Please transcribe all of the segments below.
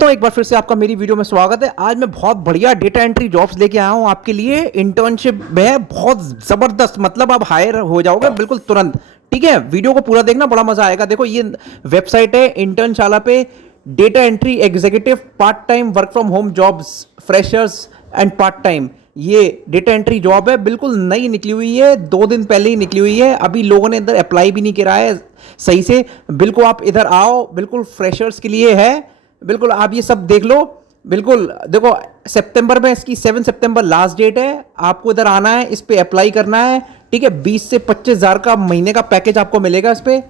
तो एक बार फिर से आपका मेरी वीडियो में स्वागत है। आज मैं बहुत बढ़िया डेटा एंट्री जॉब्स लेके आया हूँ आपके लिए। इंटर्नशिप है बहुत ज़बरदस्त, मतलब आप हायर हो जाओगे बिल्कुल तुरंत। ठीक है, वीडियो को पूरा देखना, बड़ा मज़ा आएगा। देखो ये वेबसाइट है इंटर्नशाला पे, data entry executive part time work from home jobs, freshers and part time. ये डेटा एंट्री जॉब है, बिल्कुल नई निकली हुई है, 2 दिन पहले ही निकली हुई है। अभी लोगों ने इधर अप्लाई भी नहीं करा है सही से। बिल्कुल आप इधर आओ, बिल्कुल फ्रेशर्स के लिए है। बिल्कुल आप ये सब देख लो। बिल्कुल देखो, सितंबर में इसकी 7 सितंबर लास्ट डेट है। आपको इधर आना है, इस पे अप्लाई करना है। ठीक है, 20 से 25 हज़ार का महीने का पैकेज आपको मिलेगा इस पे।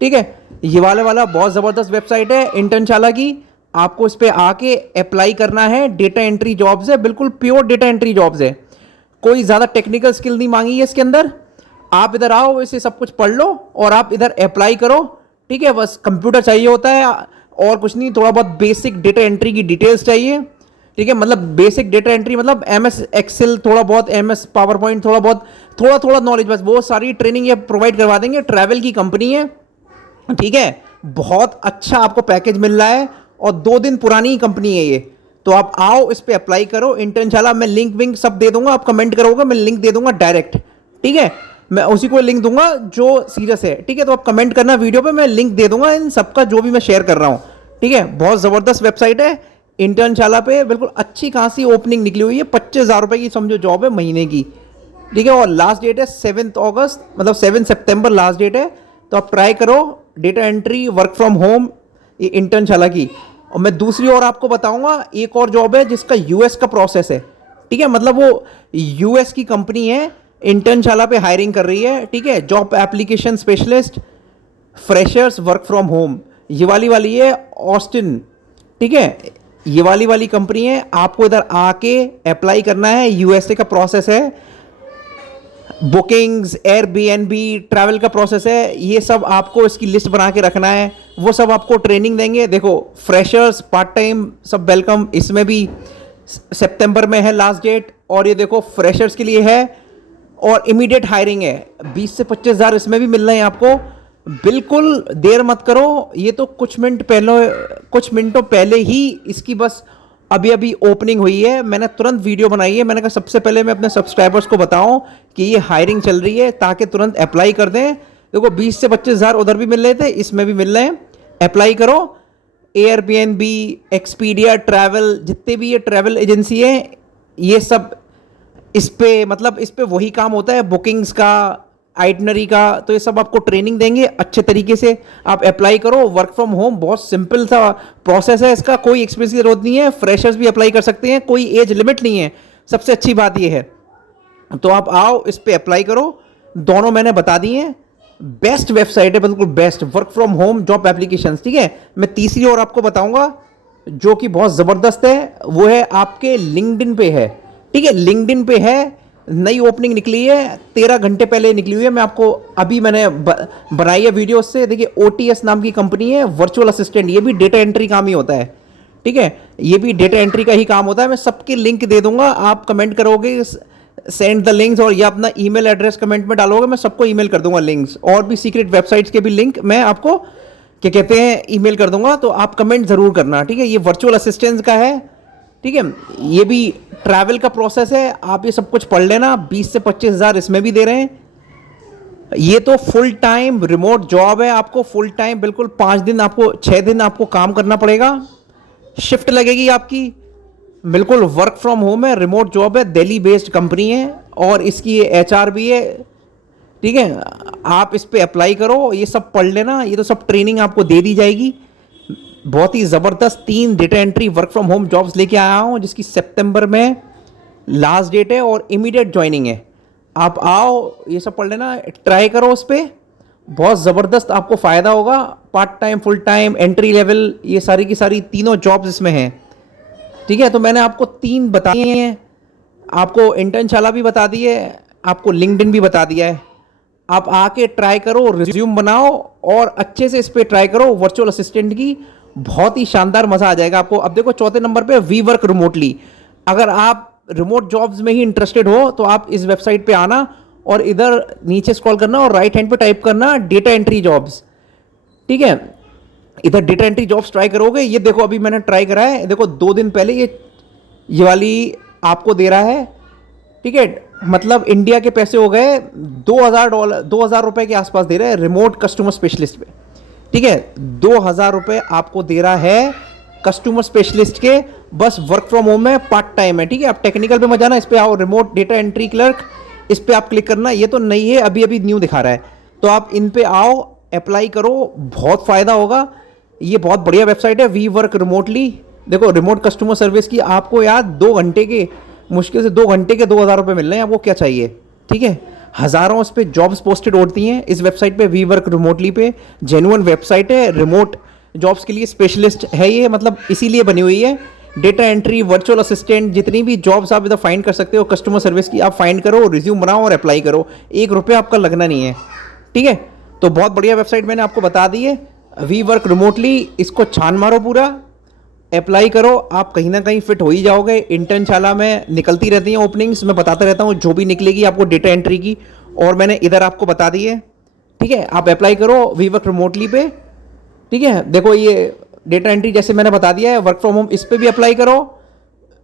ठीक है, ये वाला बहुत ज़बरदस्त वेबसाइट है इंटर्नशाला की। आपको इस पे आके अप्लाई करना है। डेटा एंट्री जॉब्स है, बिल्कुल प्योर डेटा एंट्री जॉब्स है। कोई ज़्यादा टेक्निकल स्किल नहीं मांगी है इसके अंदर। आप इधर आओ, इसे सब कुछ पढ़ लो और आप इधर अप्लाई करो। ठीक है, बस कंप्यूटर चाहिए होता है और कुछ नहीं, थोड़ा बहुत बेसिक डेटा एंट्री की डिटेल्स चाहिए। ठीक है, मतलब बेसिक डेटा एंट्री मतलब एमएस एक्सेल, थोड़ा बहुत एमएस पावर पॉइंट, थोड़ा थोड़ा नॉलेज, बस वो सारी ट्रेनिंग ये प्रोवाइड करवा देंगे। ट्रैवल की कंपनी है। ठीक है, बहुत अच्छा आपको पैकेज मिल रहा है और 2 दिन पुरानी कंपनी है ये। तो आप आओ, इस पे अप्लाई करो इंटर्नशाला। मैं लिंक विंक सब दे दूंगा, आप कमेंट करोगे मैं लिंक दे दूंगा डायरेक्ट। ठीक है, मैं उसी को लिंक दूंगा जो सीरियस है। ठीक है, तो आप कमेंट करना वीडियो पे, मैं लिंक दे दूंगा इन सबका जो भी मैं शेयर कर रहा हूं। ठीक है, बहुत ज़बरदस्त वेबसाइट है इंटर्नशाला पे, बिल्कुल अच्छी खासी ओपनिंग निकली हुई है। 25,000 रुपये की समझो जॉब है महीने की। ठीक है, और लास्ट डेट है 7 अगस्त, मतलब 7 सितंबर लास्ट डेट है। तो आप ट्राई करो data entry work from home ये इंटर्नशाला की। और मैं दूसरी ओर आपको बताऊंगा एक और जॉब है जिसका यूएस का प्रोसेस है। ठीक है, मतलब वो यूएस की कंपनी है, इंटर्नशाला पे हायरिंग कर रही है। ठीक है, job application specialist, freshers, work from home. ये वाली है ऑस्टिन। ठीक है, ये वाली कंपनी है। आपको इधर आके अप्लाई करना है। यूएसए का प्रोसेस है, बुकिंग्स, एयरबीएनबी, ट्रैवल का प्रोसेस है। ये सब आपको इसकी लिस्ट बना के रखना है, वो सब आपको ट्रेनिंग देंगे। देखो फ्रेशर्स, पार्ट टाइम सब वेलकम। इसमें भी सितंबर में है लास्ट डेट। और ये देखो फ्रेशर्स के लिए है और इमीडिएट हायरिंग है। 20 से 25 हज़ार इसमें भी मिल रहे हैं आपको। बिल्कुल देर मत करो, ये तो कुछ मिनटों पहले ही इसकी बस अभी अभी ओपनिंग हुई है। मैंने तुरंत वीडियो बनाई है। मैंने कहा सबसे पहले मैं अपने सब्सक्राइबर्स को बताऊं कि ये हायरिंग चल रही है ताकि तुरंत अप्लाई कर दें। देखो 20 से 25 हज़ार उधर भी मिल रहे थे, इसमें भी मिल रहे हैं। अप्लाई करो। एयरबीएनबी, एक्सपीडिया, ट्रैवल, जितने भी ये ट्रैवल एजेंसी है, ये सब इस पे मतलब इस पे वही काम होता है, बुकिंग्स का, आइटनरी का। तो ये सब आपको ट्रेनिंग देंगे अच्छे तरीके से। आप अप्लाई करो। वर्क फ्रॉम होम, बहुत सिंपल सा प्रोसेस है इसका, कोई एक्सपीरियंस की जरूरत नहीं है। फ्रेशर्स भी अप्लाई कर सकते हैं, कोई एज लिमिट नहीं है। सबसे अच्छी बात ये है। तो आप आओ, इस पे अप्लाई करो। दोनों मैंने बता दिए हैं। बेस्ट वेबसाइट है, बिल्कुल best work from home job application. ठीक है, मैं तीसरी और आपको बताऊंगा जो कि बहुत ज़बरदस्त है, वो है आपके लिंक्डइन पे है। ठीक है, लिंक्डइन पे है, नई ओपनिंग निकली है, 13 घंटे पहले निकली हुई है। मैं आपको अभी मैंने बनाई है वीडियो से। देखिए ओटीएस नाम की कंपनी है, वर्चुअल असिस्टेंट। ये भी डेटा एंट्री काम ही होता है। ठीक है, ये भी डेटा एंट्री का ही काम होता है। मैं सबके लिंक दे दूंगा, आप कमेंट करोगे सेंड द लिंक्स, और या अपना ईमेल एड्रेस कमेंट में डालोगे, मैं सबको ईमेल कर दूंगा लिंक्स। और भी सीक्रेट वेबसाइट्स के भी लिंक मैं आपको क्या कहते हैं ईमेल कर दूंगा। तो आप कमेंट ज़रूर करना। ठीक है, ये वर्चुअल असिस्टेंस का है। ठीक है, ये भी ट्रैवल का प्रोसेस है। आप ये सब कुछ पढ़ लेना। 20 से 25 हज़ार इसमें भी दे रहे हैं। ये तो फुल टाइम रिमोट जॉब है। आपको फुल टाइम बिल्कुल 5 दिन, आपको 6 दिन आपको काम करना पड़ेगा। शिफ्ट लगेगी आपकी, बिल्कुल वर्क फ्रॉम होम है, रिमोट जॉब है, दिल्ली बेस्ड कंपनी है और इसकी एचआर भी है। ठीक है, आप इस पे अप्लाई करो, ये सब पढ़ लेना। ये तो सब ट्रेनिंग आपको दे दी जाएगी। बहुत ही ज़बरदस्त 3 data entry work from home jobs लेके आया हूँ, जिसकी सितंबर में लास्ट डेट है और इमीडिएट ज्वाइनिंग है। आप आओ, ये सब पढ़ लेना, ट्राई करो उस पर। बहुत ज़बरदस्त आपको फ़ायदा होगा। Part time, full time, entry level, ये सारी की सारी तीनों जॉब्स इसमें हैं। ठीक है, तो मैंने आपको 3 बताए हैं। आपको इंटर्नशाला भी बता दी है, आपको लिंक्डइन भी बता दिया है। आप आके ट्राई करो, रिज्यूम बनाओ और अच्छे से इस पर ट्राई करो वर्चुअल असिस्टेंट की। बहुत ही शानदार मज़ा आ जाएगा आपको। अब देखो चौथे नंबर पे वी वर्क रिमोटली। अगर आप रिमोट जॉब्स में ही इंटरेस्टेड हो तो आप इस वेबसाइट पे आना और इधर नीचे स्क्रॉल करना और राइट हैंड पे टाइप करना डेटा एंट्री जॉब्स। ठीक है, इधर डेटा एंट्री जॉब्स ट्राई करोगे, ये देखो अभी मैंने ट्राई करा है, देखो 2 दिन पहले ये वाली आपको दे रहा है, ठीक है। मतलब इंडिया के पैसे हो गए $2000, $2000 के आसपास दे रहा है रिमोट कस्टमर स्पेशलिस्ट पे, ठीक है। $2000 आपको दे रहा है कस्टमर स्पेशलिस्ट के, बस वर्क फ्रॉम होम है, पार्ट टाइम है, ठीक है। आप टेक्निकल पे मत जाना, इस पे आओ, रिमोट डेटा एंट्री क्लर्क, इस पे आप क्लिक करना। ये तो नहीं है, अभी अभी न्यू दिखा रहा है, तो आप इन पे आओ, अप्लाई करो, बहुत फ़ायदा होगा। ये बहुत बढ़िया वेबसाइट है, वी वर्क रिमोटली। देखो रिमोट कस्टमर सर्विस की आपको यार 2 घंटे के, मुश्किल से 2 घंटे के $2000 मिल रहे हैं, आपको क्या चाहिए, ठीक है। हज़ारों इस पे जॉब्स पोस्टेड होती हैं इस वेबसाइट पे, वी वर्क रिमोटली पे। जेन्युइन वेबसाइट है, रिमोट जॉब्स के लिए स्पेशलिस्ट है ये, मतलब इसीलिए बनी हुई है। डेटा एंट्री, वर्चुअल असिस्टेंट, जितनी भी जॉब्स आप इधर फाइंड कर सकते हो कस्टमर सर्विस की, आप फाइंड करो, रिज्यूम बनाओ और अप्लाई करो, ₹1 आपका लगना नहीं है, ठीक है। तो बहुत बढ़िया वेबसाइट मैंने आपको बता दी है, वी वर्क रिमोटली। इसको छान मारो पूरा, अप्लाई करो, आप कहीं ना कहीं फिट हो ही जाओगे। इंटर्नशाला में निकलती रहती हैं ओपनिंग्स, मैं बताता रहता हूँ जो भी निकलेगी आपको डेटा एंट्री की, और मैंने इधर आपको बता दी है, ठीक है। आप अप्लाई करो वी वर्क रिमोटली पे, ठीक है। देखो ये डेटा एंट्री जैसे मैंने बता दिया है, वर्क फ्रॉम होम, इस पर भी अप्लाई करो।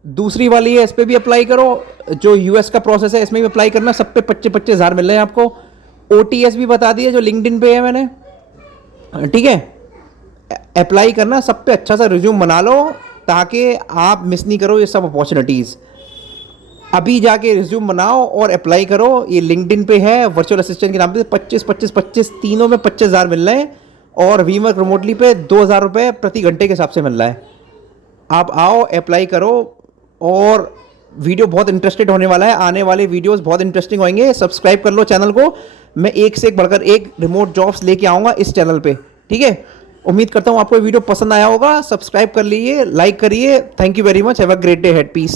दूसरी वाली है, इस पर भी अप्लाई करो। जो यूएस का प्रोसेस है, इसमें भी अप्लाई करना, सब पे 25-25 हज़ार मिल रहे हैं आपको। ओटीएस भी बता दिया जो लिंक्डइन पे है मैंने, ठीक है। अप्लाई करना, सब पे अच्छा सा रिज्यूम बना लो, ताकि आप मिस नहीं करो ये सब अपॉर्चुनिटीज़। अभी जाके रिज्यूम बनाओ और अप्लाई करो, ये लिंक्डइन पे है, वर्चुअल असिस्टेंट के नाम पे 25-25-25 तीनों में 25 हज़ार मिल रहे हैं, और वी वर्क रिमोटली पे $2000 प्रति घंटे के हिसाब से मिल रहा है। आप आओ, अप्लाई करो, और वीडियो बहुत इंटरेस्टेड होने वाला है, आने वाले वीडियोस बहुत इंटरेस्टिंग होंगे। सब्सक्राइब कर लो चैनल को, मैं एक से एक बढ़कर एक रिमोट जॉब्स लेके आऊँगा इस चैनल पे, ठीक है। उम्मीद करता हूँ आपको वीडियो पसंद आया होगा, सब्सक्राइब कर लीजिए, लाइक करिए। Thank you very much, have a great day head, piece.